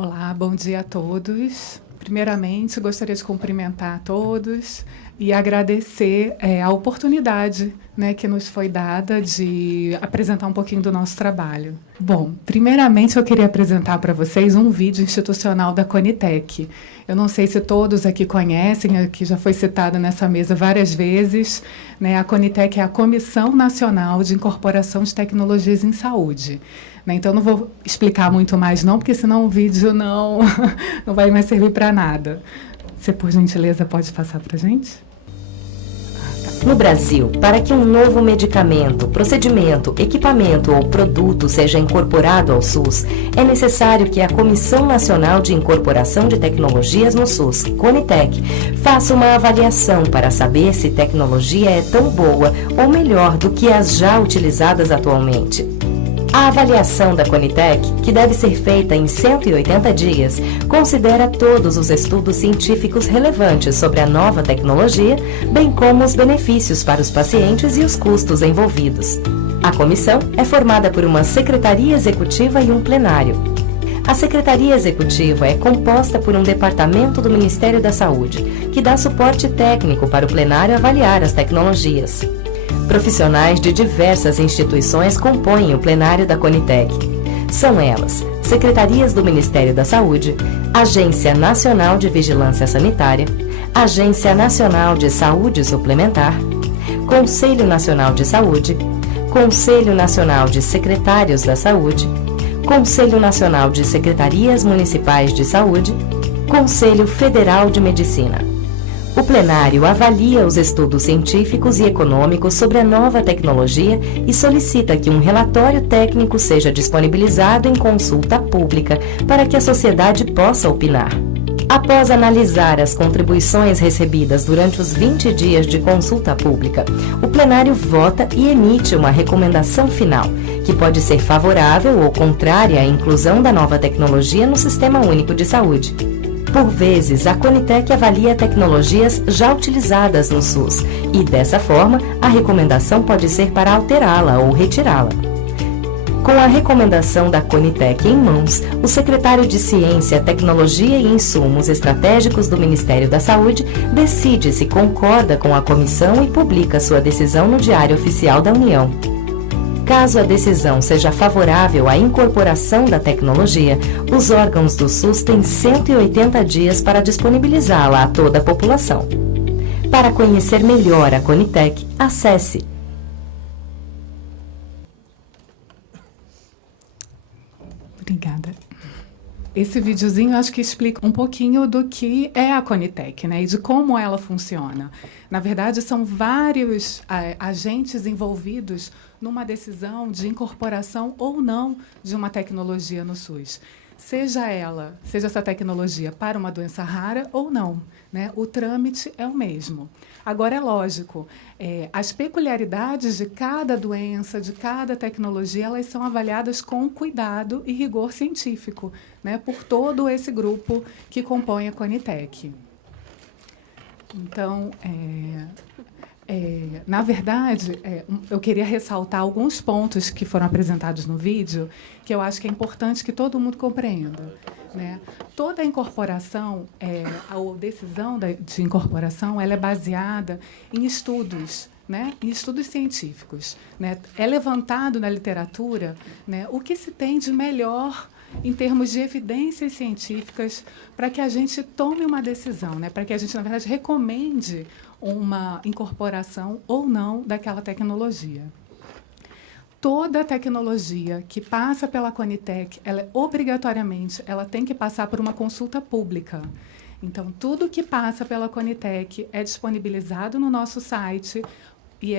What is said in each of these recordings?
Olá, bom dia a todos. Primeiramente, gostaria de cumprimentar a todos e agradecer a oportunidade, né, que nos foi dada de apresentar um pouquinho do nosso trabalho. Bom, primeiramente eu queria apresentar para vocês um vídeo institucional da Conitec. Eu não sei se todos aqui conhecem, que já foi citado nessa mesa várias vezes, né, a Conitec é a Comissão Nacional de Incorporação de Tecnologias em Saúde. Então, não vou explicar muito mais, não, porque senão o vídeo não vai mais servir para nada. Você, por gentileza, pode passar para a gente? No Brasil, para que um novo medicamento, procedimento, equipamento ou produto seja incorporado ao SUS, é necessário que a Comissão Nacional de Incorporação de Tecnologias no SUS, Conitec, faça uma avaliação para saber se tecnologia é tão boa ou melhor do que as já utilizadas atualmente. A avaliação da Conitec, que deve ser feita em 180 dias, considera todos os estudos científicos relevantes sobre a nova tecnologia, bem como os benefícios para os pacientes e os custos envolvidos. A comissão é formada por uma secretaria executiva e um plenário. A Secretaria Executiva é composta por um departamento do Ministério da Saúde, que dá suporte técnico para o plenário avaliar as tecnologias. Profissionais de diversas instituições compõem o plenário da Conitec. São elas: Secretarias do Ministério da Saúde, Agência Nacional de Vigilância Sanitária, Agência Nacional de Saúde Suplementar, Conselho Nacional de Saúde, Conselho Nacional de Secretários da Saúde, Conselho Nacional de Secretarias Municipais de Saúde, Conselho Federal de Medicina. O plenário avalia os estudos científicos e econômicos sobre a nova tecnologia e solicita que um relatório técnico seja disponibilizado em consulta pública para que a sociedade possa opinar. Após analisar as contribuições recebidas durante os 20 dias de consulta pública, o plenário vota e emite uma recomendação final, que pode ser favorável ou contrária à inclusão da nova tecnologia no Sistema Único de Saúde. Por vezes, a Conitec avalia tecnologias já utilizadas no SUS e, dessa forma, a recomendação pode ser para alterá-la ou retirá-la. Com a recomendação da Conitec em mãos, o secretário de Ciência, Tecnologia e Insumos Estratégicos do Ministério da Saúde decide se concorda com a comissão e publica sua decisão no Diário Oficial da União. Caso a decisão seja favorável à incorporação da tecnologia, os órgãos do SUS têm 180 dias para disponibilizá-la a toda a população. Para conhecer melhor a Conitec, acesse. Obrigada. Esse videozinho acho que explica um pouquinho do que é a Conitec, né, e de como ela funciona. Na verdade, são vários agentes envolvidos numa decisão de incorporação ou não de uma tecnologia no SUS. Seja essa tecnologia para uma doença rara ou não, né? O trâmite é o mesmo. Agora, é lógico, as peculiaridades de cada doença, de cada tecnologia, elas são avaliadas com cuidado e rigor científico, né, por todo esse grupo que compõe a Conitec. Então, na verdade, eu queria ressaltar alguns pontos que foram apresentados no vídeo, que eu acho que é importante que todo mundo compreenda, né? Toda a incorporação, a decisão de incorporação, ela é baseada em estudos, né? Em estudos científicos, né? É levantado na literatura, né, o que se tem de melhor em termos de evidências científicas para que a gente tome uma decisão, né? Para que a gente, na verdade, recomende uma incorporação ou não daquela tecnologia. Toda tecnologia que passa pela Conitec, obrigatoriamente, ela tem que passar por uma consulta pública. Então, tudo que passa pela Conitec é disponibilizado no nosso site e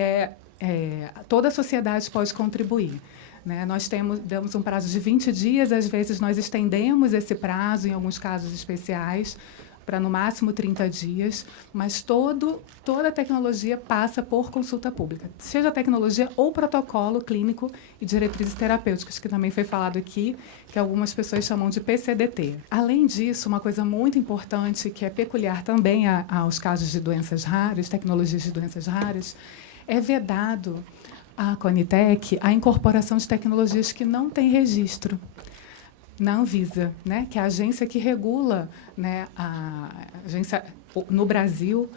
toda a sociedade pode contribuir, né? Nós damos um prazo de 20 dias, às vezes nós estendemos esse prazo, em alguns casos especiais, para no máximo 30 dias, mas toda a tecnologia passa por consulta pública, seja tecnologia ou protocolo clínico e diretrizes terapêuticas, que também foi falado aqui, que algumas pessoas chamam de PCDT. Além disso, uma coisa muito importante, que é peculiar também aos casos de doenças raras, tecnologias de doenças raras, é vedado à Conitec a incorporação de tecnologias que não têm registro. na Anvisa, né, que é a agência que regula, né, a agência no Brasil,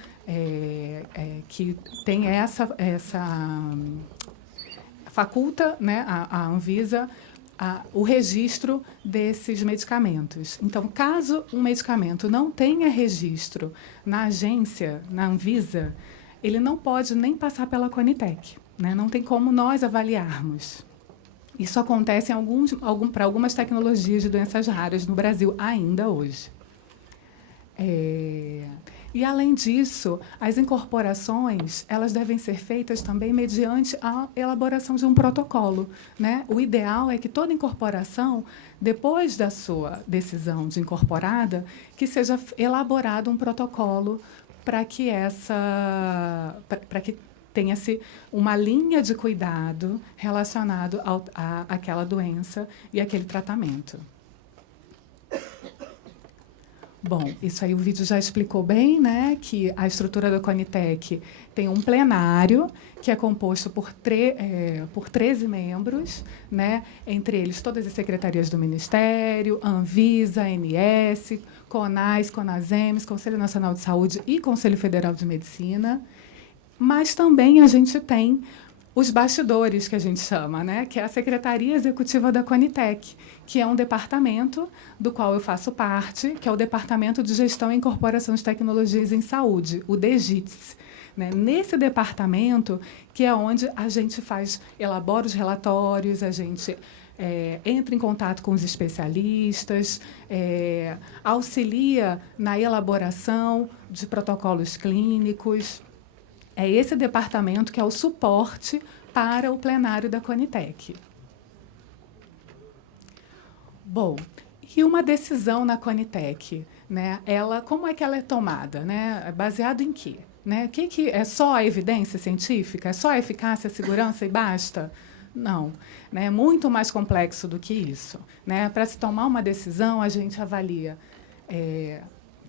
que tem faculta, né, a Anvisa o registro desses medicamentos. Então, caso um medicamento não tenha registro na agência, na Anvisa, ele não pode nem passar pela Conitec, né? Não tem como nós avaliarmos. Isso acontece para algumas tecnologias de doenças raras no Brasil ainda hoje. E, além disso, as incorporações elas devem ser feitas também mediante a elaboração de um protocolo, né? O ideal é que toda incorporação, depois da sua decisão de incorporada, que seja elaborado um protocolo para que tenha-se uma linha de cuidado relacionado àquela doença e àquele tratamento. Bom, isso aí o vídeo já explicou bem, né, que a estrutura da Conitec tem um plenário que é composto por 13 membros, né, entre eles todas as secretarias do Ministério, Anvisa, ANS, CONAS, CONASEMES, Conselho Nacional de Saúde e Conselho Federal de Medicina. Mas também a gente tem os bastidores, que a gente chama, né, que é a Secretaria Executiva da Conitec, que é um departamento do qual eu faço parte, que é o Departamento de Gestão e Incorporação de Tecnologias em Saúde, o DGITS. Né? Nesse departamento, que é onde a gente elabora os relatórios, a gente entra em contato com os especialistas, auxilia na elaboração de protocolos clínicos. É esse departamento que é o suporte para o plenário da Conitec. Bom, e uma decisão na Conitec, né? Como é que ela é tomada? Né? Baseado em quê? Né? Que é só a evidência científica? É só a eficácia, a segurança e basta? Não. Né? É muito mais complexo do que isso. Né? Para se tomar uma decisão, a gente avalia...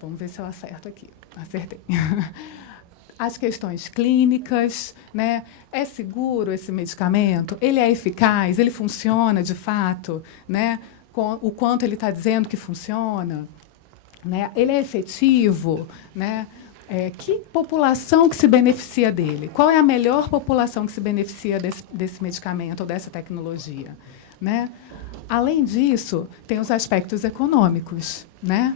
vamos ver se eu acerto aqui. Acertei. As questões clínicas, né? É seguro esse medicamento? Ele é eficaz? Ele funciona de fato? Né? O quanto ele está dizendo que funciona? Né? Ele é efetivo? Né? Que população que se beneficia dele? Qual é a melhor população que se beneficia desse medicamento ou dessa tecnologia? Né? Além disso, tem os aspectos econômicos, né?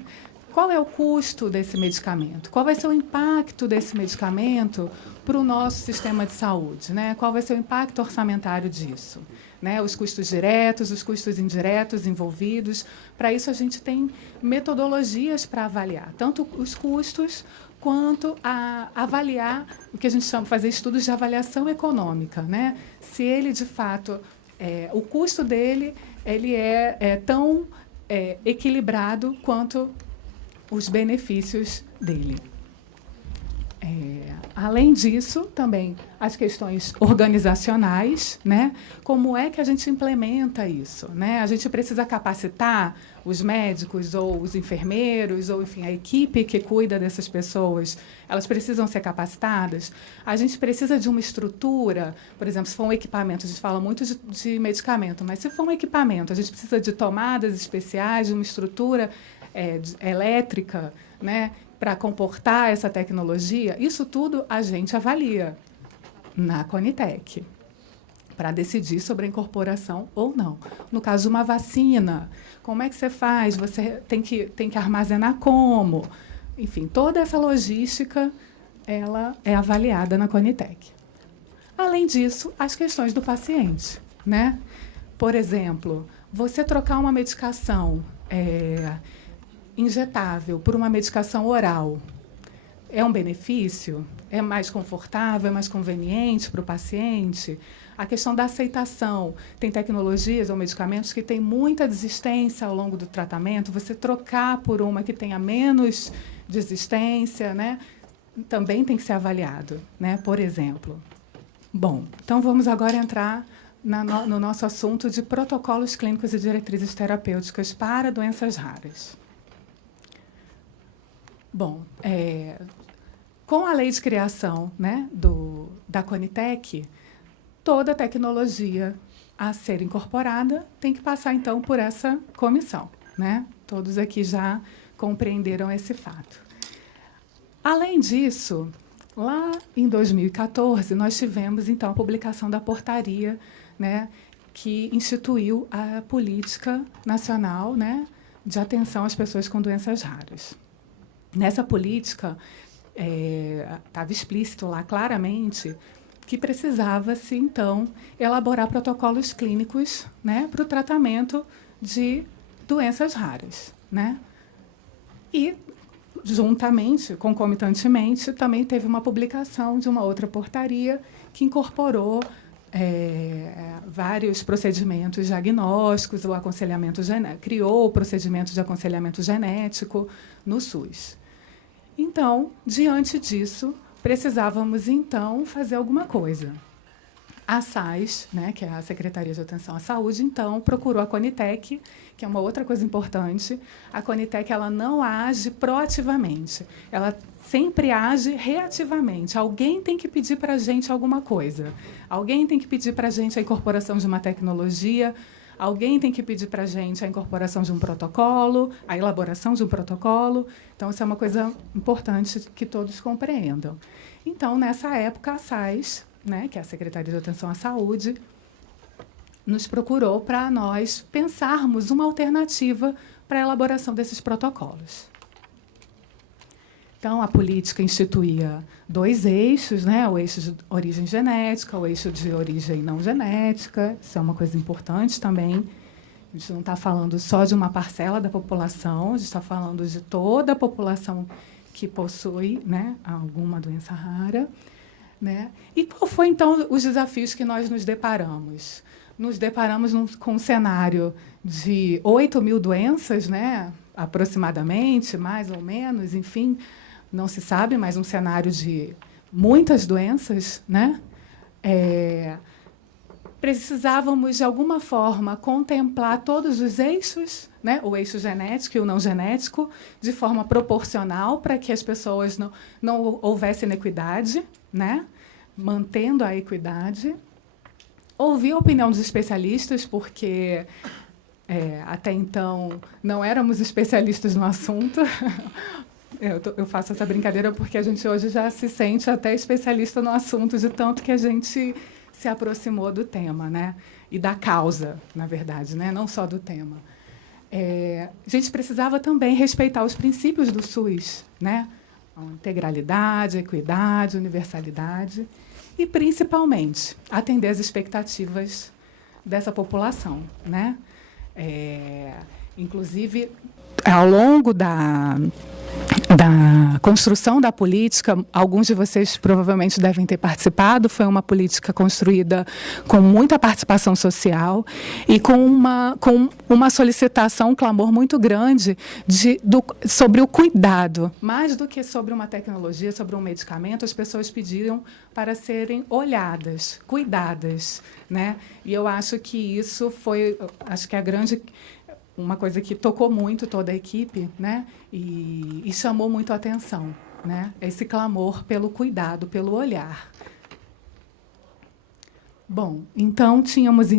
Qual é o custo desse medicamento? Qual vai ser o impacto desse medicamento para o nosso sistema de saúde? Né? Qual vai ser o impacto orçamentário disso? Né? Os custos diretos, os custos indiretos envolvidos. Para isso, a gente tem metodologias para avaliar, tanto os custos quanto a avaliar o que a gente chama de fazer estudos de avaliação econômica. Né? Se ele, de fato, o custo dele ele é tão equilibrado quanto os benefícios dele. Além disso, também as questões organizacionais, né? Como é que a gente implementa isso? Né? A gente precisa capacitar os médicos ou os enfermeiros, ou, enfim, a equipe que cuida dessas pessoas, elas precisam ser capacitadas? A gente precisa de uma estrutura, por exemplo, se for um equipamento, a gente fala muito de medicamento, mas se for um equipamento, a gente precisa de tomadas especiais, de uma estrutura elétrica, né, para comportar essa tecnologia. Isso tudo a gente avalia na Conitec para decidir sobre a incorporação ou não. No caso de uma vacina, como é que você faz? Você tem que armazenar como? Enfim, toda essa logística ela é avaliada na Conitec. Além disso, as questões do paciente, né? Por exemplo, você trocar uma medicação injetável por uma medicação oral é um benefício? É mais confortável, é mais conveniente para o paciente? A questão da aceitação. Tem tecnologias ou medicamentos que têm muita desistência ao longo do tratamento. Você trocar por uma que tenha menos desistência, né? Também tem que ser avaliado, né? Por exemplo. Bom, então vamos agora entrar no nosso assunto de protocolos clínicos e diretrizes terapêuticas para doenças raras. Bom, com a lei de criação, né, da Conitec, toda tecnologia a ser incorporada, tem que passar, então, por essa comissão, né? Todos aqui já compreenderam esse fato. Além disso, lá em 2014, nós tivemos, então, a publicação da portaria, né, que instituiu a Política Nacional, né, de Atenção às Pessoas com Doenças Raras. Nessa política, estava explícito lá claramente que precisava-se, então, elaborar protocolos clínicos, né, para o tratamento de doenças raras, né? E, juntamente, concomitantemente, também teve uma publicação de uma outra portaria que incorporou vários procedimentos diagnósticos, o aconselhamento criou o procedimento de aconselhamento genético no SUS. Então, diante disso, precisávamos, então, fazer alguma coisa. A SAIS, né, que é a Secretaria de Atenção à Saúde, então, procurou a Conitec, que é uma outra coisa importante. A Conitec, ela não age proativamente, ela sempre age reativamente. Alguém tem que pedir para a gente alguma coisa. Alguém tem que pedir para a gente a incorporação de uma tecnologia, alguém tem que pedir para a gente a incorporação de um protocolo, a elaboração de um protocolo. Então, isso é uma coisa importante que todos compreendam. Então, nessa época, a SAIS, né, que é a Secretaria de Atenção à Saúde, nos procurou para nós pensarmos uma alternativa para a elaboração desses protocolos. Então, a política instituía 2 eixos, né, o eixo de origem genética, o eixo de origem não genética. Isso é uma coisa importante também. A gente não está falando só de uma parcela da população, a gente está falando de toda a população que possui, né, alguma doença rara. Né? E qual foi, então, os desafios que nós nos deparamos? Nos deparamos com um cenário de 8.000 doenças, né? Aproximadamente, mais ou menos, enfim, não se sabe, mas um cenário de muitas doenças. Né? Precisávamos, de alguma forma, contemplar todos os eixos, né? O eixo genético e o não genético, de forma proporcional, para que as pessoas não houvesse inequidade, né? Mantendo a equidade. Ouvir a opinião dos especialistas, porque até então não éramos especialistas no assunto. Eu faço essa brincadeira porque a gente hoje já se sente até especialista no assunto, de tanto que a gente se aproximou do tema, né? E da causa, na verdade, né? Não só do tema. A gente precisava também respeitar os princípios do SUS, né? A integralidade, a equidade, a universalidade e, principalmente, atender às expectativas dessa população, né? Inclusive, ao longo da construção da política, alguns de vocês provavelmente devem ter participado. Foi uma política construída com muita participação social e com uma solicitação, um clamor muito grande sobre o cuidado. Mais do que sobre uma tecnologia, sobre um medicamento, as pessoas pediram para serem olhadas, cuidadas, né? E eu acho que isso foi, acho que uma coisa que tocou muito toda a equipe, né? E chamou muito a atenção, né? Esse clamor pelo cuidado, pelo olhar. Bom, então, tínhamos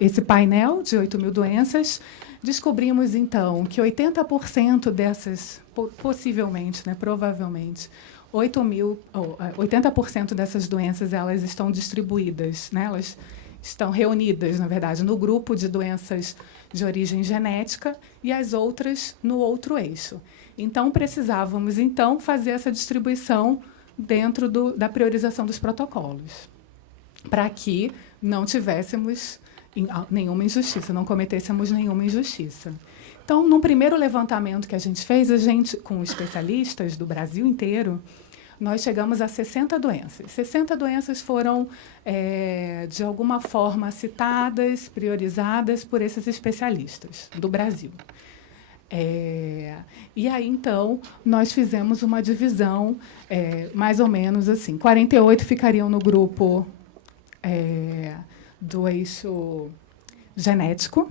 esse painel de 8.000 doenças. Descobrimos, então, que 80% dessas, possivelmente, né, provavelmente, 80% dessas doenças, elas estão distribuídas, né? Elas estão reunidas, na verdade, no grupo de doenças de origem genética e as outras no outro eixo. Então, precisávamos, fazer essa distribuição dentro da priorização dos protocolos, para que não tivéssemos nenhuma injustiça, não cometêssemos nenhuma injustiça. Então, num primeiro levantamento que a gente fez, com especialistas do Brasil inteiro, nós chegamos a 60 doenças. 60 doenças foram, de alguma forma, citadas, priorizadas por esses especialistas do Brasil. E aí, então, nós fizemos uma divisão, mais ou menos assim. 48 ficariam no grupo do eixo genético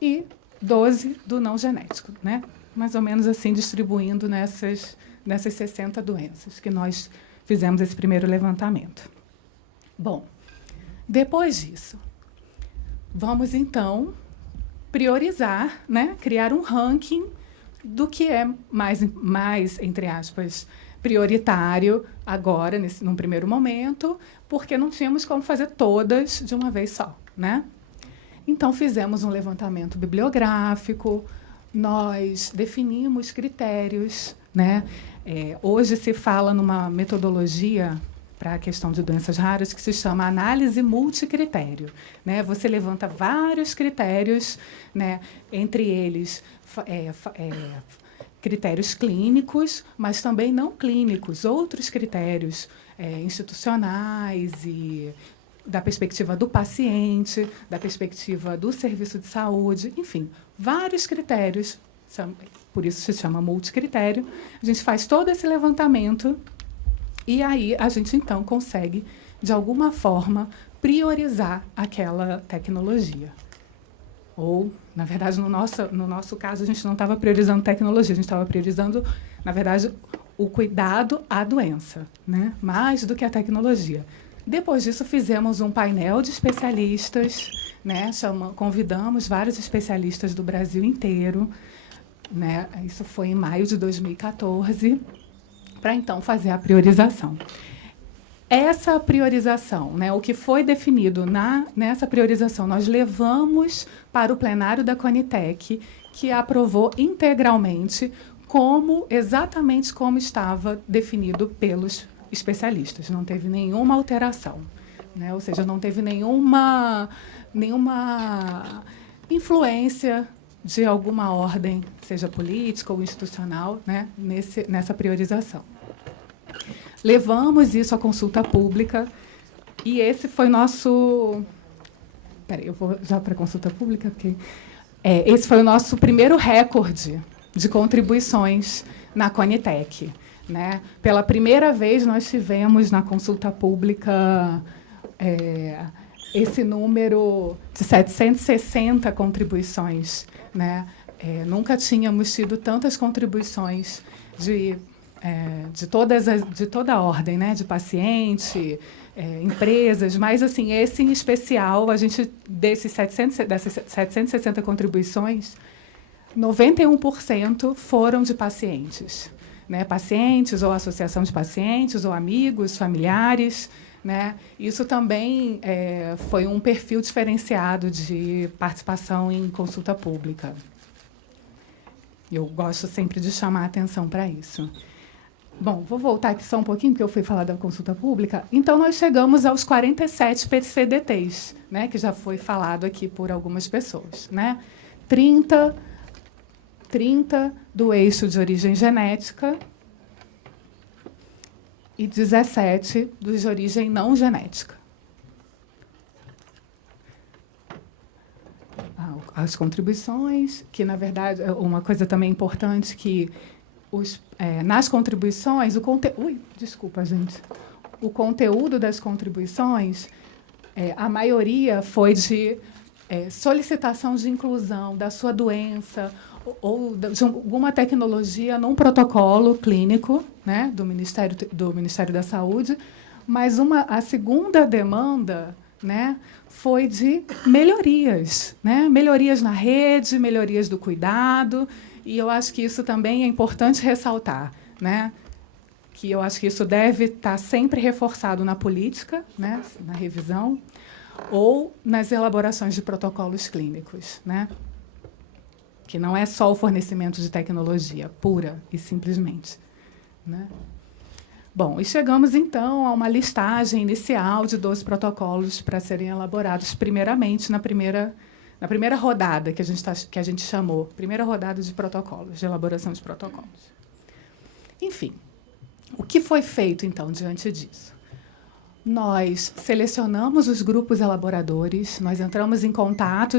e 12 do não genético, né? Mais ou menos assim, distribuindo nessas 60 doenças que nós fizemos esse primeiro levantamento. Bom, depois disso, vamos, então, priorizar, né, criar um ranking do que é mais, entre aspas, prioritário agora, num primeiro momento, porque não tínhamos como fazer todas de uma vez só, né? Então, fizemos um levantamento bibliográfico, nós definimos critérios, né? Hoje se fala numa metodologia para a questão de doenças raras que se chama análise multicritério, né? Você levanta vários critérios, né? Entre eles critérios clínicos, mas também não clínicos, outros critérios institucionais e da perspectiva do paciente, da perspectiva do serviço de saúde, enfim, vários critérios, por isso se chama multicritério. A gente faz todo esse levantamento e aí a gente, então, consegue, de alguma forma, priorizar aquela tecnologia. Ou, na verdade, no nosso caso, a gente não estava priorizando tecnologia, a gente estava priorizando, na verdade, o cuidado à doença, né? Mais do que a tecnologia. Depois disso, fizemos um painel de especialistas, né? Convidamos vários especialistas do Brasil inteiro, né? Isso foi em maio de 2014, para, então, fazer a priorização. Essa priorização, né, o que foi definido nessa priorização, nós levamos para o plenário da Conitec, que aprovou integralmente exatamente como estava definido pelos especialistas. Não teve nenhuma alteração, né? Ou seja, não teve nenhuma influência de alguma ordem, seja política ou institucional, né, nessa priorização. Levamos isso à consulta pública e esse foi nosso... Espera aí, eu vou já para a consulta pública, porque esse foi o nosso primeiro recorde de contribuições na Conitec, né? Pela primeira vez, nós tivemos na consulta pública esse número de 760 contribuições, né? Nunca tínhamos tido tantas contribuições de toda a ordem, né? De paciente, empresas, mas, assim, esse em especial, dessas 760 contribuições, 91% foram de pacientes, né? Pacientes ou associação de pacientes, ou amigos, familiares, né? Isso também foi um perfil diferenciado de participação em consulta pública. Eu gosto sempre de chamar a atenção para isso. Bom, vou voltar aqui só um pouquinho, porque eu fui falar da consulta pública. Então, nós chegamos aos 47 PCDTs, né, que já foi falado aqui por algumas pessoas, né? 30 do eixo de origem genética e 17 dos de origem não genética. As contribuições, que, na verdade, uma coisa também importante que nas contribuições, desculpa, gente. O conteúdo das contribuições, a maioria foi de solicitação de inclusão da sua doença ou de alguma tecnologia num protocolo clínico, né, do Ministério da Saúde, mas a segunda demanda, né, foi de melhorias, né, melhorias na rede, melhorias do cuidado. E eu acho que isso também é importante ressaltar, né? Que eu acho que isso deve estar sempre reforçado na política, né? Na revisão, ou nas elaborações de protocolos clínicos, né? Que não é só o fornecimento de tecnologia pura e simplesmente, né? Bom, e chegamos, então, a uma listagem inicial de 12 protocolos para serem elaborados, primeiramente, na primeira rodada que a gente chamou, primeira rodada de protocolos, de elaboração de protocolos. Enfim, o que foi feito, então, diante disso? Nós selecionamos os grupos elaboradores, nós entramos em contato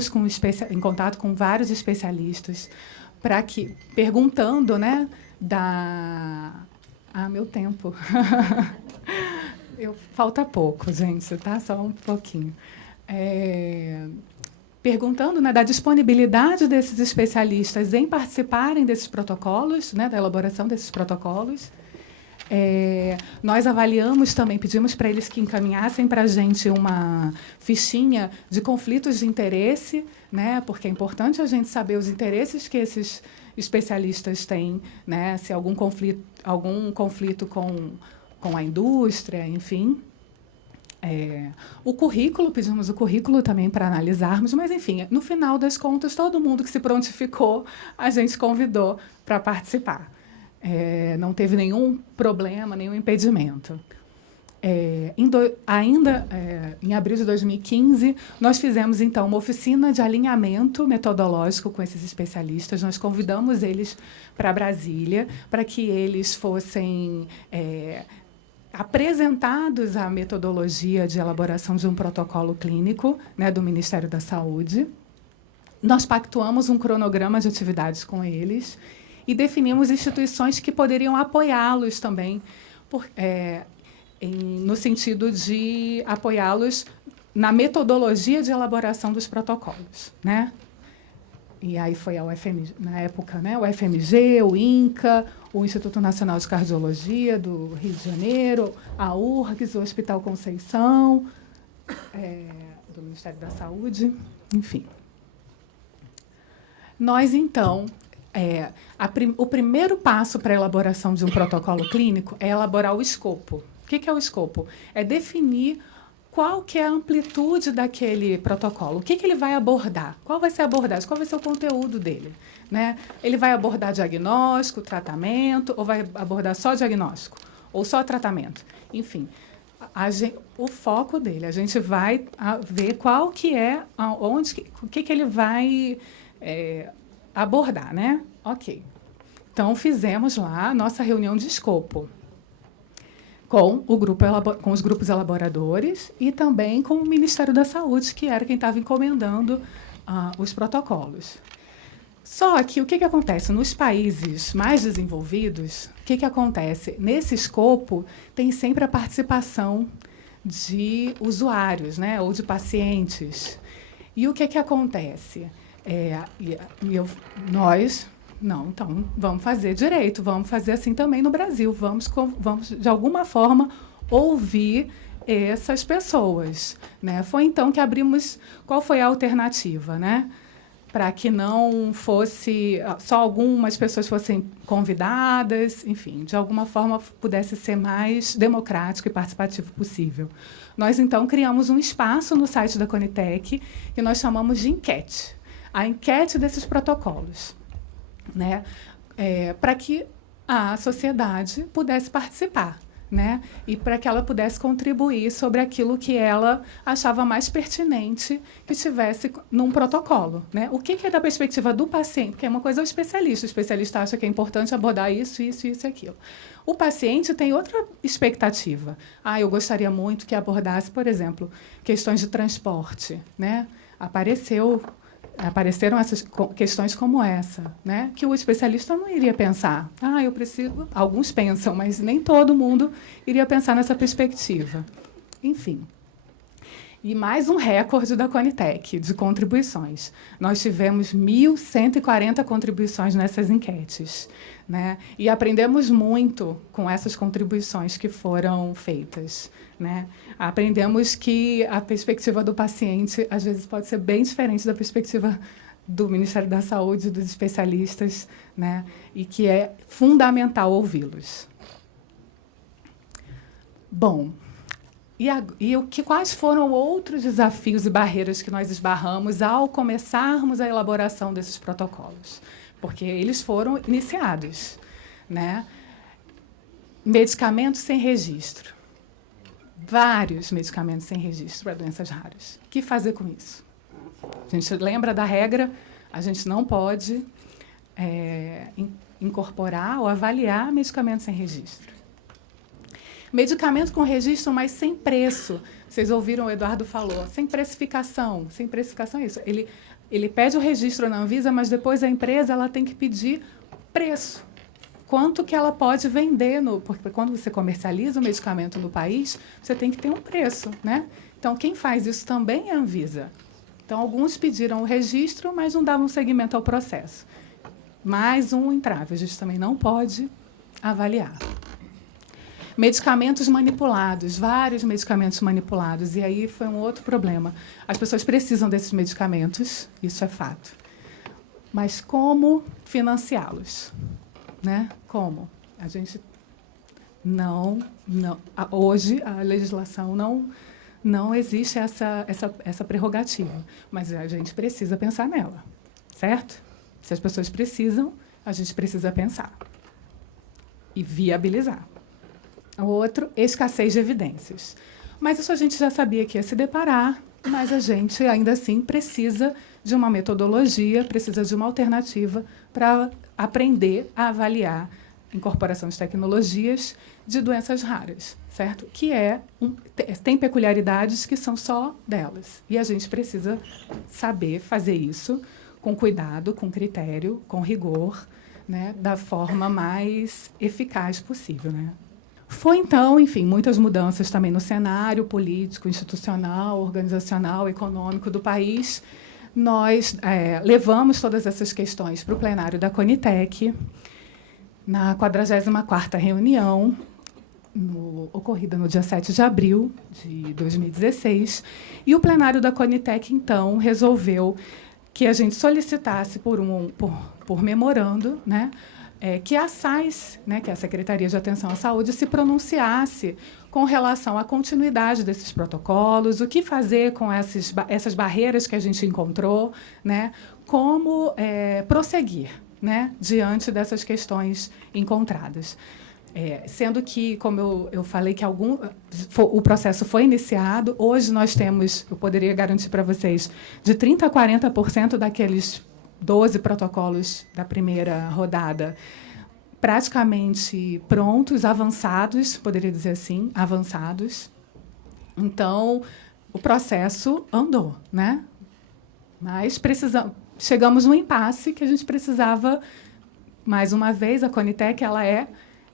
com vários especialistas, perguntando, né, meu tempo. Falta pouco, gente, tá? Só um pouquinho. Perguntando, né, da disponibilidade desses especialistas em participarem desses protocolos, né, da elaboração desses protocolos, Nós avaliamos também, pedimos para eles que encaminhassem para a gente uma fichinha de conflitos de interesse, né, porque é importante a gente saber os interesses que esses especialistas têm, né, se algum conflito com a indústria, enfim. O currículo, pedimos o currículo também para analisarmos, mas, enfim, no final das contas, todo mundo que se prontificou, a gente convidou para participar. Não teve nenhum problema, nenhum impedimento. Ainda em abril de 2015, nós fizemos, então, uma oficina de alinhamento metodológico com esses especialistas. Nós convidamos eles para Brasília, para que eles fossem apresentados à metodologia de elaboração de um protocolo clínico, né, do Ministério da Saúde. Nós pactuamos um cronograma de atividades com eles e definimos instituições que poderiam apoiá-los também, no sentido de apoiá-los na metodologia de elaboração dos protocolos, né? E aí foi a UFMG, na época, né, o UFMG, o INCA, o Instituto Nacional de Cardiologia do Rio de Janeiro, a URGS, o Hospital Conceição, do Ministério da Saúde, enfim. Nós, então, o primeiro passo para a elaboração de um protocolo clínico é elaborar o escopo. O que é o escopo? É definir qual que é a amplitude daquele protocolo, o que ele vai abordar, qual vai ser a abordagem, qual vai ser o conteúdo dele, né? Ele vai abordar diagnóstico, tratamento, ou vai abordar só diagnóstico, ou só tratamento? Enfim, o foco dele, a gente vai ver qual que é, o que ele vai abordar, né? Ok. Então, fizemos lá a nossa reunião de escopo, com os grupos elaboradores e também com o Ministério da Saúde, que era quem estava encomendando os protocolos. Só que o que acontece? Nos países mais desenvolvidos, o que acontece? Nesse escopo, tem sempre a participação de usuários, né, ou de pacientes. E o que acontece? Não, então, vamos fazer direito, vamos fazer assim também no Brasil, vamos de alguma forma, ouvir essas pessoas, né? Foi então que abrimos, qual foi a alternativa, né? Para que não fosse, só algumas pessoas fossem convidadas, enfim, de alguma forma pudesse ser mais democrático e participativo possível. Nós, então, criamos um espaço no site da Conitec que nós chamamos de enquete, a enquete desses protocolos, né, para que a sociedade pudesse participar, né, e para que ela pudesse contribuir sobre aquilo que ela achava mais pertinente que estivesse num protocolo, né. O que é da perspectiva do paciente? Porque é uma coisa o especialista acha que é importante abordar isso e aquilo. O paciente tem outra expectativa. Eu gostaria muito que abordasse, por exemplo, questões de transporte, né. Apareceram essas questões como essa, né? Que o especialista não iria pensar. Eu preciso... Alguns pensam, mas nem todo mundo iria pensar nessa perspectiva. Enfim. E mais um recorde da Conitec de contribuições. Nós tivemos 1.140 contribuições nessas enquetes, né? E aprendemos muito com essas contribuições que foram feitas, né? Aprendemos que a perspectiva do paciente, às vezes, pode ser bem diferente da perspectiva do Ministério da Saúde, dos especialistas, né? E que é fundamental ouvi-los. Bom, quais foram outros desafios e barreiras que nós esbarramos ao começarmos a elaboração desses protocolos? Porque eles foram iniciados, né? Medicamentos sem registro. Vários medicamentos sem registro para doenças raras. O que fazer com isso? A gente lembra da regra, a gente não pode incorporar ou avaliar medicamentos sem registro. Medicamento com registro, mas sem preço. Vocês ouviram, o Eduardo falou, sem precificação. Sem precificação é isso. Ele pede o registro na Anvisa, mas depois a empresa ela tem que pedir preço. Quanto que ela pode vender, porque quando você comercializa o medicamento no país, você tem que ter um preço, né? Então, quem faz isso também é a Anvisa. Então, alguns pediram o registro, mas não davam seguimento ao processo. Mais um entrave, a gente também não pode avaliar. Medicamentos manipulados, vários medicamentos manipulados. E aí foi um outro problema. As pessoas precisam desses medicamentos, isso é fato. Mas como financiá-los? Né? Como? A gente não. Hoje, a legislação não existe essa prerrogativa. Mas a gente precisa pensar nela, certo? Se as pessoas precisam, a gente precisa pensar e viabilizar. O outro, escassez de evidências. Mas isso a gente já sabia que ia se deparar, mas a gente, ainda assim, precisa de uma metodologia, precisa de uma alternativa para aprender a avaliar incorporação de tecnologias de doenças raras, certo? Que tem peculiaridades que são só delas. E a gente precisa saber fazer isso com cuidado, com critério, com rigor, né, da forma mais eficaz possível, né? Foi, então, enfim, muitas mudanças também no cenário político, institucional, organizacional, econômico do país. Nós levamos todas essas questões para o plenário da Conitec, na 44ª reunião, ocorrida no dia 7 de abril de 2016, e o plenário da Conitec, então, resolveu que a gente solicitasse por memorando, né, que a SAIS, né, que é a Secretaria de Atenção à Saúde, se pronunciasse com relação à continuidade desses protocolos, o que fazer com essas barreiras que a gente encontrou, né, como prosseguir, né, diante dessas questões encontradas. Sendo que, como eu falei, que o processo foi iniciado, hoje nós temos, eu poderia garantir para vocês, de 30% a 40% daqueles 12 protocolos da primeira rodada praticamente prontos, avançados, poderia dizer assim, avançados. Então, o processo andou, né? Mas chegamos num impasse que a gente precisava, mais uma vez, a Conitec ela é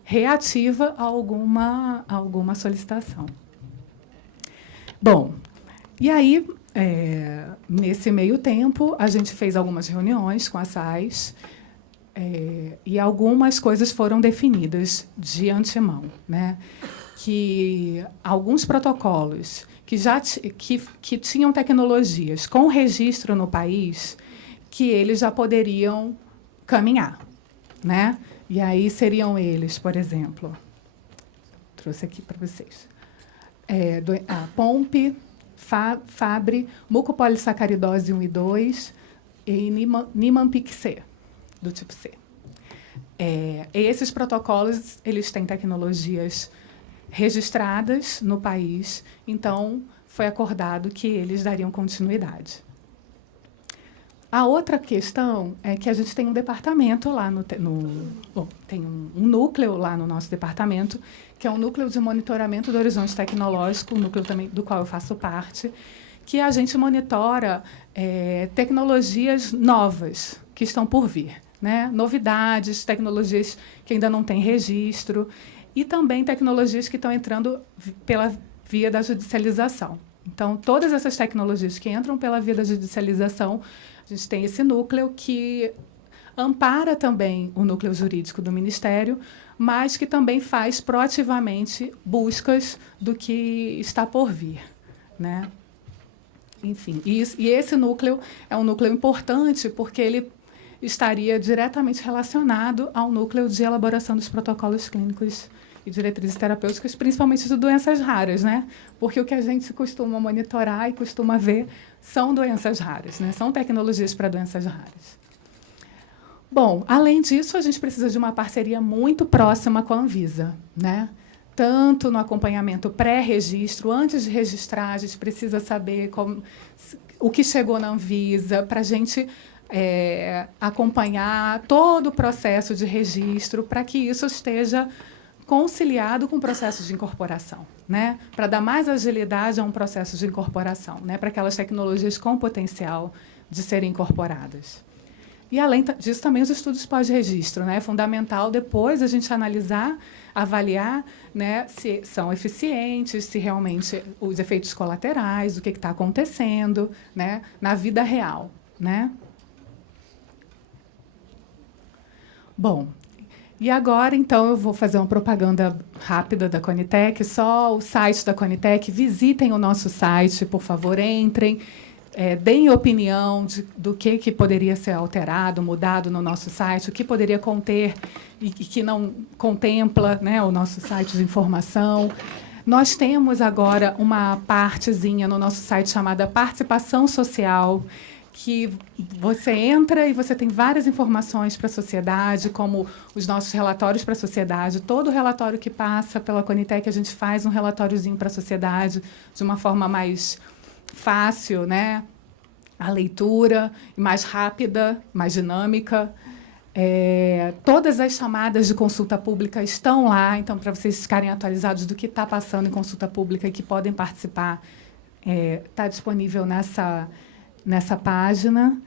reativa a alguma solicitação. Bom, e aí, nesse meio tempo, a gente fez algumas reuniões com a SAIS, e algumas coisas foram definidas de antemão, né? Que alguns protocolos que tinham tecnologias com registro no país, que eles já poderiam caminhar, né? E aí seriam eles, por exemplo, trouxe aqui para vocês, POMP, Fabry, mucopolissacaridose 1 e 2 e Niemann-Pick-C, do tipo C. Esses protocolos eles têm tecnologias registradas no país, então foi acordado que eles dariam continuidade. A outra questão é que a gente tem um departamento lá tem um núcleo lá no nosso departamento, que é um núcleo de monitoramento do horizonte tecnológico, um núcleo também do qual eu faço parte, que a gente monitora tecnologias novas que estão por vir, né? Novidades, tecnologias que ainda não têm registro, e também tecnologias que estão entrando pela via da judicialização. Então, todas essas tecnologias que entram pela via da judicialização, a gente tem esse núcleo que ampara também o núcleo jurídico do Ministério, mas que também faz proativamente buscas do que está por vir, né? Enfim, e esse núcleo é um núcleo importante porque ele estaria diretamente relacionado ao núcleo de elaboração dos protocolos clínicos e diretrizes terapêuticas, principalmente de doenças raras, né? Porque o que a gente costuma monitorar e costuma ver são doenças raras, né? São tecnologias para doenças raras. Bom, além disso, a gente precisa de uma parceria muito próxima com a Anvisa, né? Tanto no acompanhamento pré-registro, antes de registrar, a gente precisa saber o que chegou na Anvisa, para a gente acompanhar todo o processo de registro, para que isso esteja conciliado com o processo de incorporação, né? Para dar mais agilidade a um processo de incorporação, né? Para aquelas tecnologias com potencial de serem incorporadas. E, além disso, também os estudos pós-registro, né? É fundamental depois a gente analisar, avaliar, né, se são eficientes, se realmente os efeitos colaterais, o que está acontecendo, né, na vida real, né? Bom, E agora, então, eu vou fazer uma propaganda rápida da Conitec, só o site da Conitec. Visitem o nosso site, por favor, entrem, deem opinião do que poderia ser alterado, mudado no nosso site, o que poderia conter e que não contempla, né, o nosso site de informação. Nós temos agora uma partezinha no nosso site chamada Participação Social, que você entra e você tem várias informações para a sociedade, como os nossos relatórios para a sociedade. Todo relatório que passa pela Conitec, a gente faz um relatóriozinho para a sociedade de uma forma mais fácil, né? A leitura, mais rápida, mais dinâmica. Todas as chamadas de consulta pública estão lá, então, para vocês ficarem atualizados do que está passando em consulta pública e que podem participar, está disponível nessa página.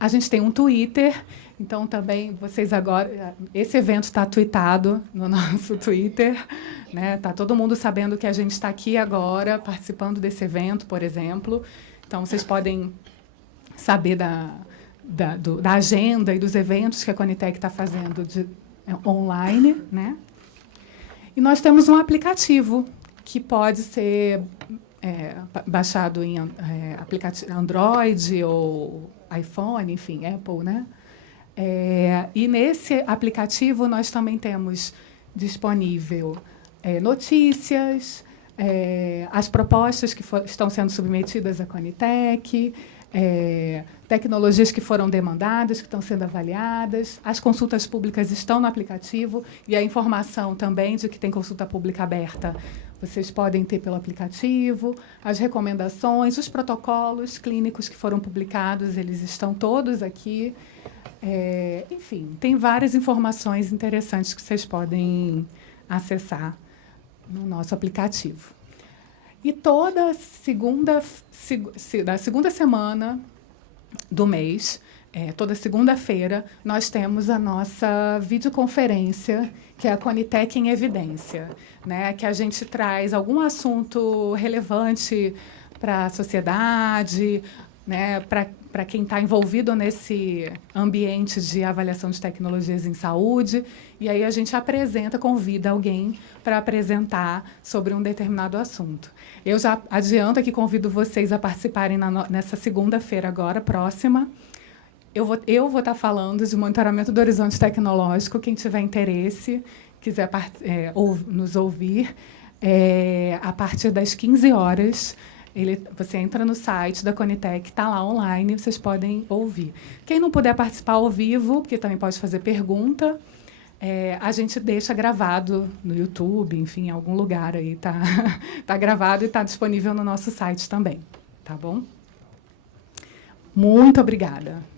A gente tem um Twitter, então também vocês agora... Esse evento está tweetado no nosso Twitter, né? Está todo mundo sabendo que a gente está aqui agora, participando desse evento, por exemplo. Então, vocês podem saber da agenda e dos eventos que a Conitec está fazendo online, né? E nós temos um aplicativo que pode ser baixado em aplicativo Android ou iPhone, enfim, Apple, né? E nesse aplicativo nós também temos disponível notícias, as propostas que estão sendo submetidas à Conitec, tecnologias que foram demandadas, que estão sendo avaliadas, as consultas públicas estão no aplicativo e a informação também de que tem consulta pública aberta vocês podem ter pelo aplicativo, as recomendações, os protocolos clínicos que foram publicados, eles estão todos aqui. Enfim, tem várias informações interessantes que vocês podem acessar no nosso aplicativo. E toda da segunda semana do mês, toda segunda-feira, nós temos a nossa videoconferência, que é a Conitec em Evidência, né? Que a gente traz algum assunto relevante para a sociedade, né? Para quem está envolvido nesse ambiente de avaliação de tecnologias em saúde, e aí a gente convida alguém para apresentar sobre um determinado assunto. Eu já adianto aqui, convido vocês a participarem nessa segunda-feira agora, próxima. Eu vou estar falando de monitoramento do horizonte tecnológico. Quem tiver interesse, quiser nos ouvir, a partir das 15 horas, você entra no site da Conitec, está lá online, vocês podem ouvir. Quem não puder participar ao vivo, porque também pode fazer pergunta, a gente deixa gravado no YouTube, enfim, em algum lugar aí tá gravado e está disponível no nosso site também, tá bom? Muito obrigada.